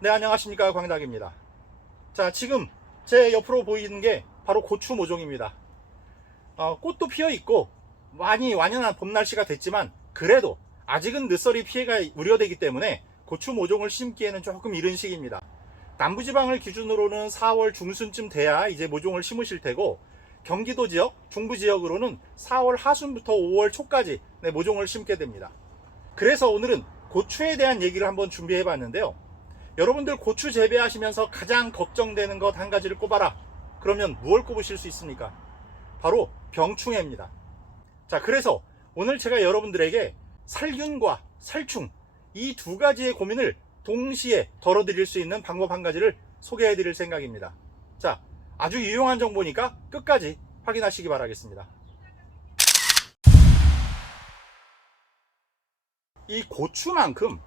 네, 안녕하십니까. 광닭입니다. 자, 지금 제 옆으로 보이는 게 바로 고추 모종입니다. 어, 꽃도 피어 있고, 많이 완연한 봄 날씨가 됐지만, 그래도 아직은 늦설이 피해가 우려되기 때문에 고추 모종을 심기에는 조금 이른 시기입니다. 남부지방을 기준으로는 4월 중순쯤 돼야 이제 모종을 심으실 테고, 경기도 지역, 중부 지역으로는 4월 하순부터 5월 초까지 네, 모종을 심게 됩니다. 그래서 오늘은 고추에 대한 얘기를 한번 준비해 봤는데요. 여러분들 고추 재배하시면서 가장 걱정되는 것 한 가지를 꼽아라. 그러면 무엇을 꼽으실 수 있습니까? 바로 병충해입니다. 자, 그래서 오늘 제가 여러분들에게 살균과 살충 이 두 가지의 고민을 동시에 덜어드릴 수 있는 방법 한 가지를 소개해 드릴 생각입니다. 자, 아주 유용한 정보니까 끝까지 확인하시기 바라겠습니다. 이 고추만큼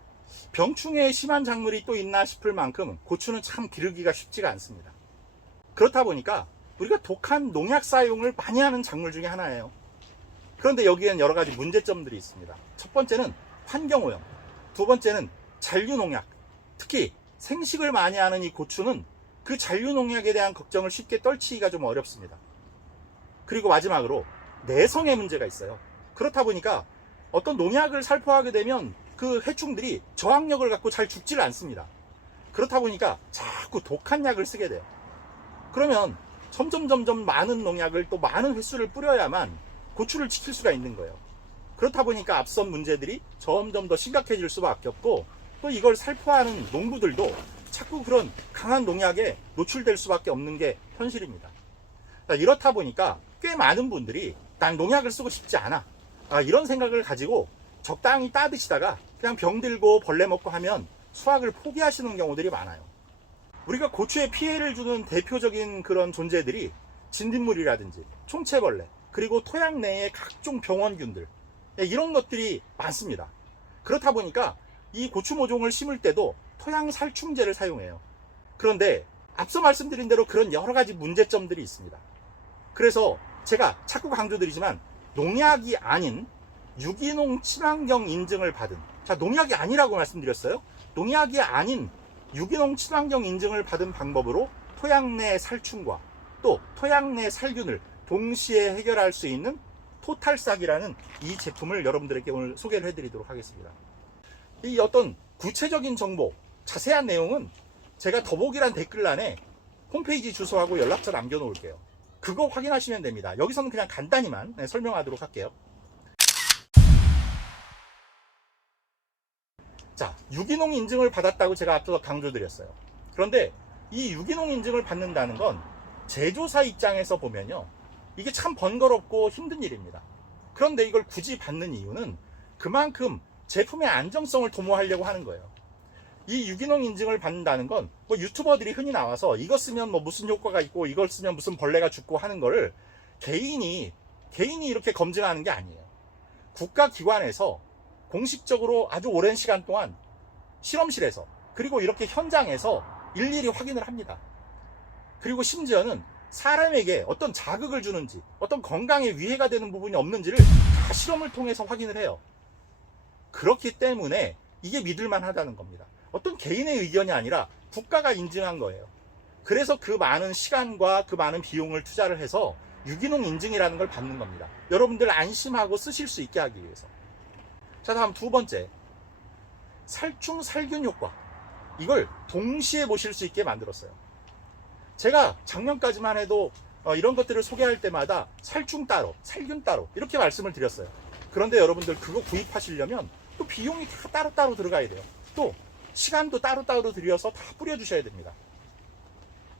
병충해에 심한 작물이 또 있나 싶을 만큼 고추는 참 기르기가 쉽지가 않습니다. 그렇다 보니까 우리가 독한 농약 사용을 많이 하는 작물 중에 하나예요. 그런데 여기엔 여러 가지 문제점들이 있습니다. 첫 번째는 환경오염, 두 번째는 잔류농약, 특히 생식을 많이 하는 이 고추는 그 잔류농약에 대한 걱정을 쉽게 떨치기가 좀 어렵습니다. 그리고 마지막으로 내성의 문제가 있어요. 그렇다 보니까 어떤 농약을 살포하게 되면 그 해충들이 저항력을 갖고 잘 죽지를 않습니다. 그렇다 보니까 자꾸 독한 약을 쓰게 돼요. 그러면 점점 점점 많은 농약을 또 많은 횟수를 뿌려야만 고추를 지킬 수가 있는 거예요. 그렇다 보니까 앞선 문제들이 점점 더 심각해질 수밖에 없고 또 이걸 살포하는 농부들도 자꾸 그런 강한 농약에 노출될 수밖에 없는 게 현실입니다. 자, 이렇다 보니까 꽤 많은 분들이 난 농약을 쓰고 싶지 않아. 아, 이런 생각을 가지고 적당히 따드시다가 그냥 병 들고 벌레 먹고 하면 수확을 포기하시는 경우들이 많아요. 우리가 고추에 피해를 주는 대표적인 그런 존재들이 진딧물이라든지 총채벌레 그리고 토양 내의 각종 병원균들 예, 이런 것들이 많습니다. 그렇다 보니까 이 고추 모종을 심을 때도 토양 살충제를 사용해요. 그런데 앞서 말씀드린 대로 그런 여러 가지 문제점들이 있습니다. 그래서 제가 자꾸 강조드리지만 농약이 아닌 유기농 친환경 인증을 받은 자 농약이 아니라고 말씀드렸어요. 농약이 아닌 유기농 친환경 인증을 받은 방법으로 토양 내 살충과 또 토양 내 살균을 동시에 해결할 수 있는 토탈싹이라는 이 제품을 여러분들에게 오늘 소개를 해드리도록 하겠습니다. 이 어떤 구체적인 정보, 자세한 내용은 제가 더보기란 댓글란에 홈페이지 주소하고 연락처 남겨놓을게요. 그거 확인하시면 됩니다. 여기서는 그냥 간단히만 네, 설명하도록 할게요. 유기농 인증을 받았다고 제가 앞서서 강조드렸어요. 그런데 이 유기농 인증을 받는다는 건 제조사 입장에서 보면요. 이게 참 번거롭고 힘든 일입니다. 그런데 이걸 굳이 받는 이유는 그만큼 제품의 안정성을 도모하려고 하는 거예요. 이 유기농 인증을 받는다는 건 뭐 유튜버들이 흔히 나와서 이거 쓰면 뭐 무슨 효과가 있고 이걸 쓰면 무슨 벌레가 죽고 하는 거를 개인이 개인이 이렇게 검증하는 게 아니에요. 국가 기관에서 공식적으로 아주 오랜 시간 동안 실험실에서 그리고 이렇게 현장에서 일일이 확인을 합니다. 그리고 심지어는 사람에게 어떤 자극을 주는지 어떤 건강에 위해가 되는 부분이 없는지를 다 실험을 통해서 확인을 해요. 그렇기 때문에 이게 믿을만 하다는 겁니다. 어떤 개인의 의견이 아니라 국가가 인증한 거예요. 그래서 그 많은 시간과 그 많은 비용을 투자를 해서 유기농 인증이라는 걸 받는 겁니다. 여러분들 안심하고 쓰실 수 있게 하기 위해서. 자, 다음 두 번째. 살충 살균 효과. 이걸 동시에 보실 수 있게 만들었어요. 제가 작년까지만 해도 어, 이런 것들을 소개할 때마다 살충 따로, 살균 따로 이렇게 말씀을 드렸어요. 그런데 여러분들 그거 구입하시려면 또 비용이 다 따로따로 들어가야 돼요. 또 시간도 따로따로 들여서 다 뿌려주셔야 됩니다.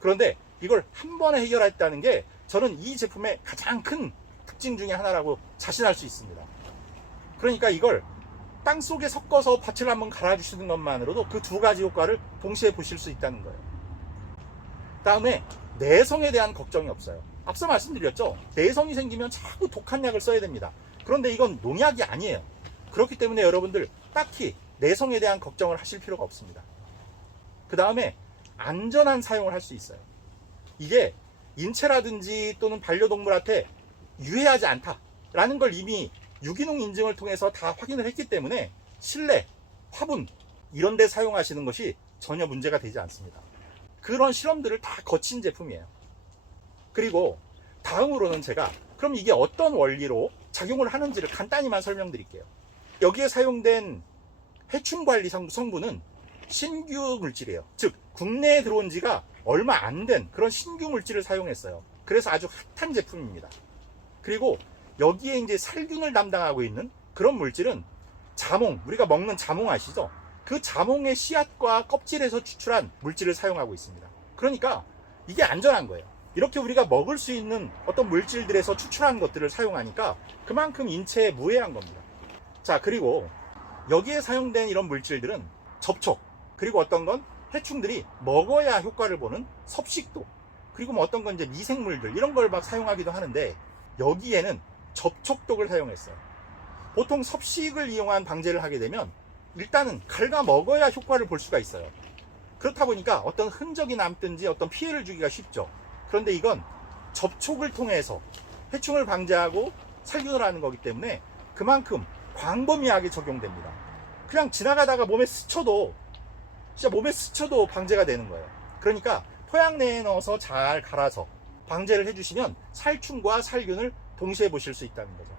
그런데 이걸 한 번에 해결했다는 게 저는 이 제품의 가장 큰 특징 중에 하나라고 자신할 수 있습니다. 그러니까 이걸 땅 속에 섞어서 밭을 한번 갈아주시는 것만으로도 그 두 가지 효과를 동시에 보실 수 있다는 거예요. 다음에 내성에 대한 걱정이 없어요. 앞서 말씀드렸죠. 내성이 생기면 자꾸 독한 약을 써야 됩니다. 그런데 이건 농약이 아니에요. 그렇기 때문에 여러분들 딱히 내성에 대한 걱정을 하실 필요가 없습니다. 그 다음에 안전한 사용을 할 수 있어요. 이게 인체라든지 또는 반려동물한테 유해하지 않다라는 걸 이미 유기농 인증을 통해서 다 확인을 했기 때문에 실내, 화분 이런 데 사용하시는 것이 전혀 문제가 되지 않습니다. 그런 실험들을 다 거친 제품이에요. 그리고 다음으로는 제가 그럼 이게 어떤 원리로 작용을 하는지를 간단히만 설명드릴게요. 여기에 사용된 해충 관리 성- 성분은 신규 물질이에요. 즉 국내에 들어온 지가 얼마 안 된 그런 신규 물질을 사용했어요. 그래서 아주 핫한 제품입니다. 그리고 여기에 이제 살균을 담당하고 있는 그런 물질은 자몽, 우리가 먹는 자몽 아시죠? 그 자몽의 씨앗과 껍질에서 추출한 물질을 사용하고 있습니다. 그러니까 이게 안전한 거예요. 이렇게 우리가 먹을 수 있는 어떤 물질들에서 추출한 것들을 사용하니까 그만큼 인체에 무해한 겁니다. 자, 그리고 여기에 사용된 이런 물질들은 접촉, 그리고 어떤 건 해충들이 먹어야 효과를 보는 섭식도, 그리고 뭐 어떤 건 이제 미생물들, 이런 걸 막 사용하기도 하는데 여기에는 접촉독을 사용했어요. 보통 섭식을 이용한 방제를 하게 되면 일단은 갉아 먹어야 효과를 볼 수가 있어요. 그렇다 보니까 어떤 흔적이 남든지 어떤 피해를 주기가 쉽죠. 그런데 이건 접촉을 통해서 해충을 방제하고 살균을 하는 거기 때문에 그만큼 광범위하게 적용됩니다. 그냥 지나가다가 몸에 스쳐도 진짜 몸에 스쳐도 방제가 되는 거예요. 그러니까 토양 내에 넣어서 잘 갈아서 방제를 해주시면 살충과 살균을 동시에 보실 수 있다는 거죠.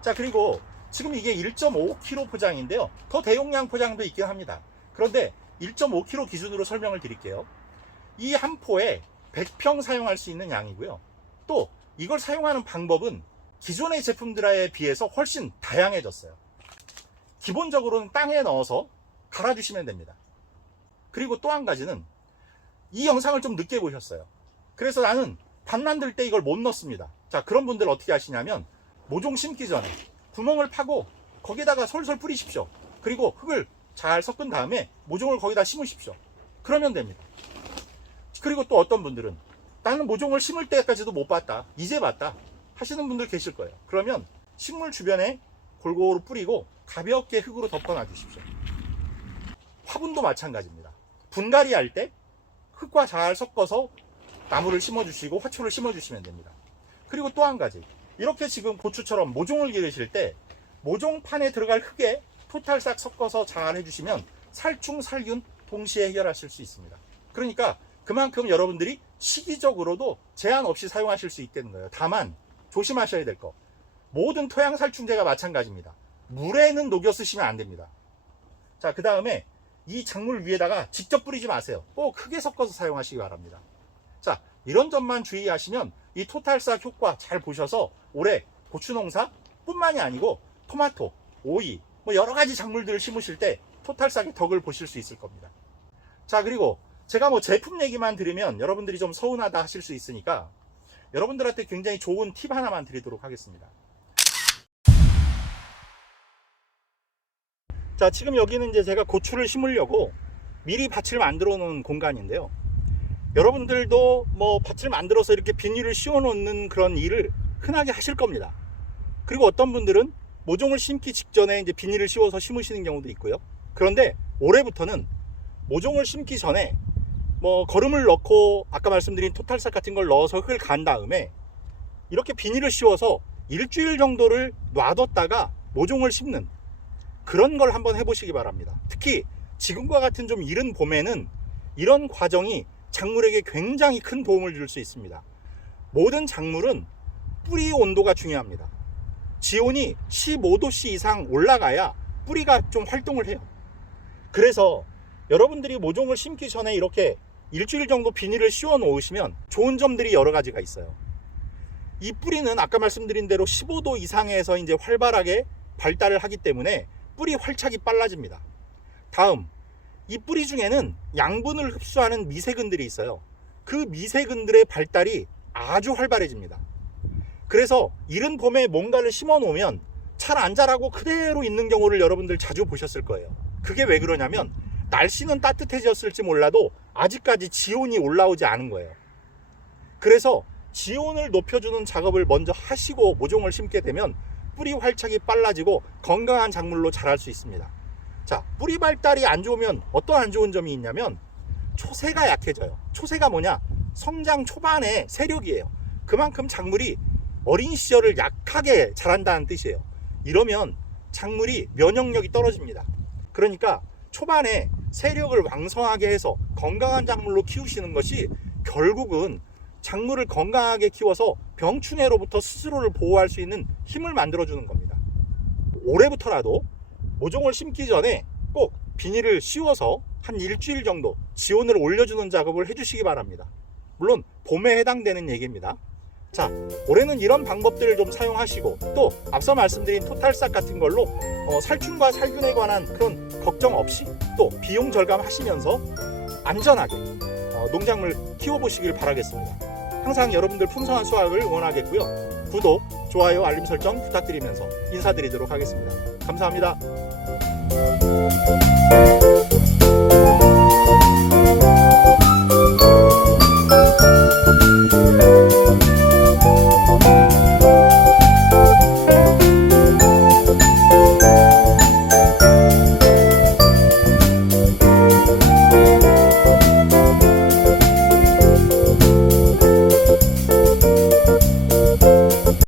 자, 그리고 지금 이게 1.5kg 포장인데요. 더 대용량 포장도 있긴 합니다. 그런데 1.5kg 기준으로 설명을 드릴게요. 이 한 포에 100평 사용할 수 있는 양이고요. 또 이걸 사용하는 방법은 기존의 제품들에 비해서 훨씬 다양해졌어요. 기본적으로는 땅에 넣어서 갈아주시면 됩니다. 그리고 또 한 가지는 이 영상을 좀 늦게 보셨어요. 그래서 나는 밭 만들 때 이걸 못 넣습니다. 자, 그런 분들 어떻게 하시냐면 모종 심기 전에 구멍을 파고 거기다가 솔솔 뿌리십시오. 그리고 흙을 잘 섞은 다음에 모종을 거기다 심으십시오. 그러면 됩니다. 그리고 또 어떤 분들은 나는 모종을 심을 때까지도 못 봤다. 이제 봤다. 하시는 분들 계실 거예요. 그러면 식물 주변에 골고루 뿌리고 가볍게 흙으로 덮어놔 주십시오. 화분도 마찬가지입니다. 분갈이 할 때 흙과 잘 섞어서 나무를 심어주시고 화초를 심어주시면 됩니다. 그리고 또 한 가지. 이렇게 지금 고추처럼 모종을 기르실 때 모종판에 들어갈 흙에 토탈싹 섞어서 잘 해주시면 살충, 살균 동시에 해결하실 수 있습니다. 그러니까 그만큼 여러분들이 시기적으로도 제한 없이 사용하실 수 있다는 거예요. 다만 조심하셔야 될 거. 모든 토양 살충제가 마찬가지입니다. 물에는 녹여 쓰시면 안 됩니다. 자, 그 다음에 이 작물 위에다가 직접 뿌리지 마세요. 꼭 크게 섞어서 사용하시기 바랍니다. 자, 이런 점만 주의하시면 이 토탈싹 효과 잘 보셔서 올해 고추 농사 뿐만이 아니고 토마토, 오이, 뭐 여러 가지 작물들을 심으실 때 토탈싹의 덕을 보실 수 있을 겁니다. 자, 그리고 제가 뭐 제품 얘기만 들으면 여러분들이 좀 서운하다 하실 수 있으니까 여러분들한테 굉장히 좋은 팁 하나만 드리도록 하겠습니다. 자, 지금 여기는 이제 제가 고추를 심으려고 미리 밭을 만들어 놓은 공간인데요. 여러분들도 뭐 밭을 만들어서 이렇게 비닐을 씌워 놓는 그런 일을 흔하게 하실 겁니다. 그리고 어떤 분들은 모종을 심기 직전에 이제 비닐을 씌워서 심으시는 경우도 있고요. 그런데 올해부터는 모종을 심기 전에 뭐 거름을 넣고 아까 말씀드린 토탈삭 같은 걸 넣어서 흙을 간 다음에 이렇게 비닐을 씌워서 일주일 정도를 놔뒀다가 모종을 심는 그런 걸 한번 해보시기 바랍니다. 특히 지금과 같은 좀 이른 봄에는 이런 과정이 작물에게 굉장히 큰 도움을 줄 수 있습니다. 모든 작물은 뿌리 온도가 중요합니다. 지온이 15도씨 이상 올라가야 뿌리가 좀 활동을 해요. 그래서 여러분들이 모종을 심기 전에 이렇게 일주일 정도 비닐을 씌워 놓으시면 좋은 점들이 여러 가지가 있어요. 이 뿌리는 아까 말씀드린 대로 15도 이상에서 이제 활발하게 발달을 하기 때문에 뿌리 활착이 빨라집니다. 다음, 이 뿌리 중에는 양분을 흡수하는 미세근들이 있어요. 그 미세근들의 발달이 아주 활발해집니다. 그래서 이른 봄에 뭔가를 심어 놓으면 잘 안 자라고 그대로 있는 경우를 여러분들 자주 보셨을 거예요. 그게 왜 그러냐면 날씨는 따뜻해졌을지 몰라도 아직까지 지온이 올라오지 않은 거예요. 그래서 지온을 높여주는 작업을 먼저 하시고 모종을 심게 되면 뿌리 활착이 빨라지고 건강한 작물로 자랄 수 있습니다. 자, 뿌리 발달이 안 좋으면 어떤 안 좋은 점이 있냐면 초세가 약해져요. 초세가 뭐냐? 성장 초반의 세력이에요. 그만큼 작물이 어린 시절을 약하게 자란다는 뜻이에요. 이러면 작물이 면역력이 떨어집니다. 그러니까 초반에 세력을 왕성하게 해서 건강한 작물로 키우시는 것이 결국은 작물을 건강하게 키워서 병충해로부터 스스로를 보호할 수 있는 힘을 만들어주는 겁니다. 올해부터라도 모종을 심기 전에 꼭 비닐을 씌워서 한 일주일 정도 지온을 올려주는 작업을 해주시기 바랍니다. 물론 봄에 해당되는 얘기입니다. 자, 올해는 이런 방법들을 좀 사용하시고 또 앞서 말씀드린 토탈삭 같은 걸로 어, 살충과 살균에 관한 그런 걱정 없이 또 비용 절감하시면서 안전하게 어, 농작물 키워보시길 바라겠습니다. 항상 여러분들 풍성한 수확을 응원하겠고요. 구독, 좋아요, 알림 설정 부탁드리면서 인사드리도록 하겠습니다. 감사합니다.